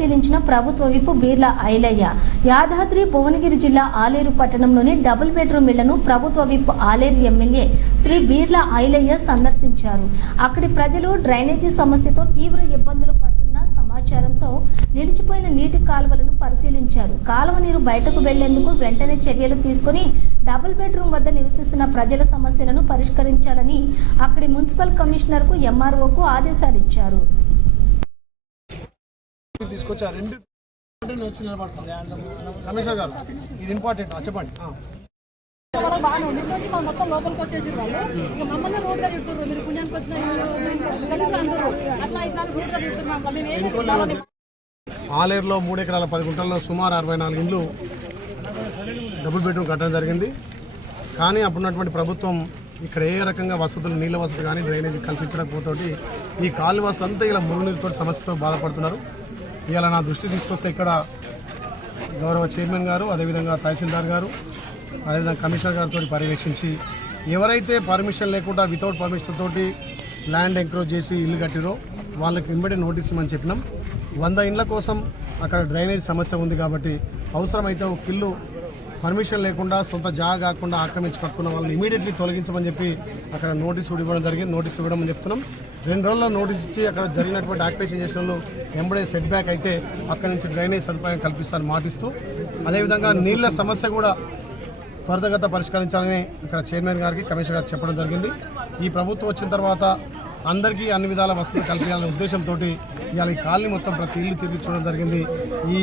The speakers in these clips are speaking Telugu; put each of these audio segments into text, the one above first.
పరిశీలించిన ప్రభుత్వ విపు బీర్ల ఐలయ్య. యాదాద్రి భువనగిరి జిల్లా ఆలేరు పట్టణంలోని డబుల్ బెడ్రూమ్ ఇళ్ళను ప్రభుత్వ విప్ ఆలేరు ఎమ్మెల్యే శ్రీ బీర్ల ఐలయ్య సందర్శించారు. అక్కడి ప్రజలు డ్రైనేజీ సమస్యతో తీవ్ర ఇబ్బందులు పడుతున్న సమాచారంతో నిలిచిపోయిన నీటి కాలువలను పరిశీలించారు. కాలువ నీరు బయటకు వెళ్ళేందుకు వెంటనే చర్యలు తీసుకుని డబుల్ బెడ్రూమ్ వద్ద నివసిస్తున్న ప్రజల సమస్యలను పరిష్కరించాలని అక్కడి మున్సిపల్ కమిషనర్కు ఎంఆర్ఓకు ఆదేశాలు ఇచ్చారు తీసుకొచ్చి ఆ రెండు వచ్చి నిలబడతాను కమిషనర్ గారు ఇది ఇంపార్టెంట్ చెప్పండి. ఆ. వాళ్ళకి బాగానే ఉంది. ఇప్పుడు వచ్చి మా మొత్తం లోపలికి వచ్చేసి వాళ్ళు. ఇక మమ్మల్ని రోడ్గా తిడుతున్నారు మీరు పుణ్యానికి వచ్చిన గలీజ్గా అంటారు అట్లా ఇట్లా రోడ్గా తిడుతున్నాం మేము ఏం చేస్తున్నాం ఆలేరులో మూడు ఎకరాల పది గుంటల్లో సుమారు అరవై నాలుగు ఇండ్లు డబుల్ బెడ్రూమ్ కట్టడం జరిగింది. కానీ అప్పుడున్నటువంటి ప్రభుత్వం ఇక్కడ ఏ రకంగా వసతులు నీళ్ళ వసతి కానీ డ్రైనేజ్ కల్పించకపోతే ఈ కాలనీ వసతి అంతా ఇలా మురుగునీరుతో సమస్యతో బాధపడుతున్నారు. ఇవాళ నా దృష్టి తీసుకొస్తే ఇక్కడ గౌరవ చైర్మన్ గారు అదేవిధంగా తహసీల్దార్ గారు అదేవిధంగా కమిషనర్ గారితో పర్యవేక్షించి ఎవరైతే పర్మిషన్ లేకుండా వితౌట్ పర్మిషన్ తోటి ల్యాండ్ ఎంక్రోజ్ చేసి ఇల్లు కట్టిరో వాళ్ళకి వెంబడి నోటీస్ ఇవ్వమని చెప్పినాం. వంద ఇండ్ల కోసం అక్కడ డ్రైనేజ్ సమస్య ఉంది కాబట్టి అవసరమైతే ఒక ఇల్లు పర్మిషన్ లేకుండా సొంత జాగా కాకుండా ఆక్రమించి కట్టుకున్న వాళ్ళని ఇమీడియట్లీ తొలగించమని చెప్పి అక్కడ నోటీస్ కూడా ఇవ్వడం జరిగింది. నోటీస్ ఇవ్వడం చెప్తున్నాం. రెండు రోజుల్లో నోటీస్ ఇచ్చి అక్కడ జరిగినటువంటి ఆక్యుపేషన్ చేసిన వాళ్ళు ఎంబడే సెట్ బ్యాక్ అయితే అక్కడి నుంచి డ్రైనేజ్ సదుపాయం కల్పిస్తారని మాటిస్తూ అదేవిధంగా నీళ్ళ సమస్య కూడా త్వరితగత పరిష్కరించాలని ఇక్కడ చైర్మన్ గారికి కమిషనర్ గారికి చెప్పడం జరిగింది. ఈ ప్రభుత్వం వచ్చిన తర్వాత అందరికీ అన్ని విధాల వసతులు కల్పించాలనే ఉద్దేశంతో ఇవాళ ఈ కాలనీ మొత్తం ప్రతి ఇల్లు తిరిగి చూడడం జరిగింది. ఈ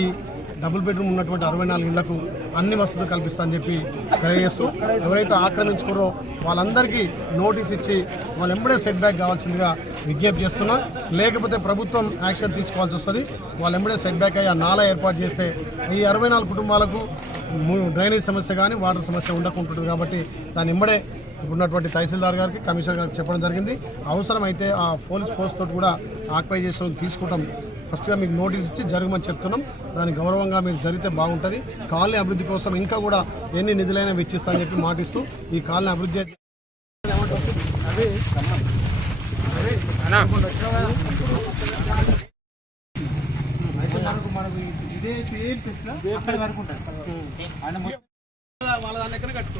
డబుల్ బెడ్రూమ్ ఉన్నటువంటి అరవై నాలుగు ఇళ్ళకు అన్ని వసతులు కల్పిస్తామని చెప్పి తెలియజేస్తూ ఎవరైతే ఆక్రమించుకున్నారో వాళ్ళందరికీ నోటీస్ ఇచ్చి వాళ్ళు ఎంబడే సెట్ బ్యాక్ కావాల్సిందిగా విజ్ఞప్తి చేస్తున్నా. లేకపోతే ప్రభుత్వం యాక్షన్ తీసుకోవాల్సి వస్తుంది. వాళ్ళు ఎంబడే సెట్ బ్యాక్ అయ్యి ఆ నాలా ఏర్పాటు చేస్తే ఈ అరవై నాలుగు కుటుంబాలకు డ్రైనేజ్ సమస్య కానీ వాటర్ సమస్య ఉండకుంటుంది కాబట్టి దాని ఇమ్మడే ఉన్నటువంటి తహసీల్దార్ గారికి కమిషనర్ గారికి చెప్పడం జరిగింది. అవసరమైతే ఆ పోలీస్ పోస్ట్ తోటి కూడా ఆక్యుపై చేసిన తీసుకుంటాం ఫస్ట్గా మీకు నోటీస్ ఇచ్చి జరగమని చెప్తున్నాం. దాని గౌరవంగా మీరు జరిగితే బాగుంటుంది. కాలనీ అభివృద్ధి కోసం ఇంకా కూడా ఎన్ని నిధులైనా వెచ్చిస్తామని చెప్పి మాటిస్తూ ఈ కాలనీ అభివృద్ధి మనకు ఇదే సేమ్ ప్లేస్ వరకు వాళ్ళ దాని ఎక్కడ కట్టుకో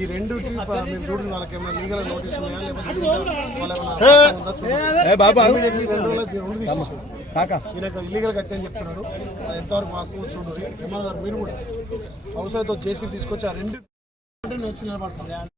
ఈ రెండు మీరు చూడండి వాళ్ళకి ఏమైనా లీగల్ నోటీస్ ఉన్నాయా? లేకపోతే ఇల్లీగల్ కట్టి అని చెప్తున్నాడు. అది ఎంతవరకు వాస్తవం చూడండి. ఏమన్నా మీరు కూడా. అవసరంతో జేసీ తీసుకొచ్చి ఆ రెండు నేను వచ్చి నిలబడతాను.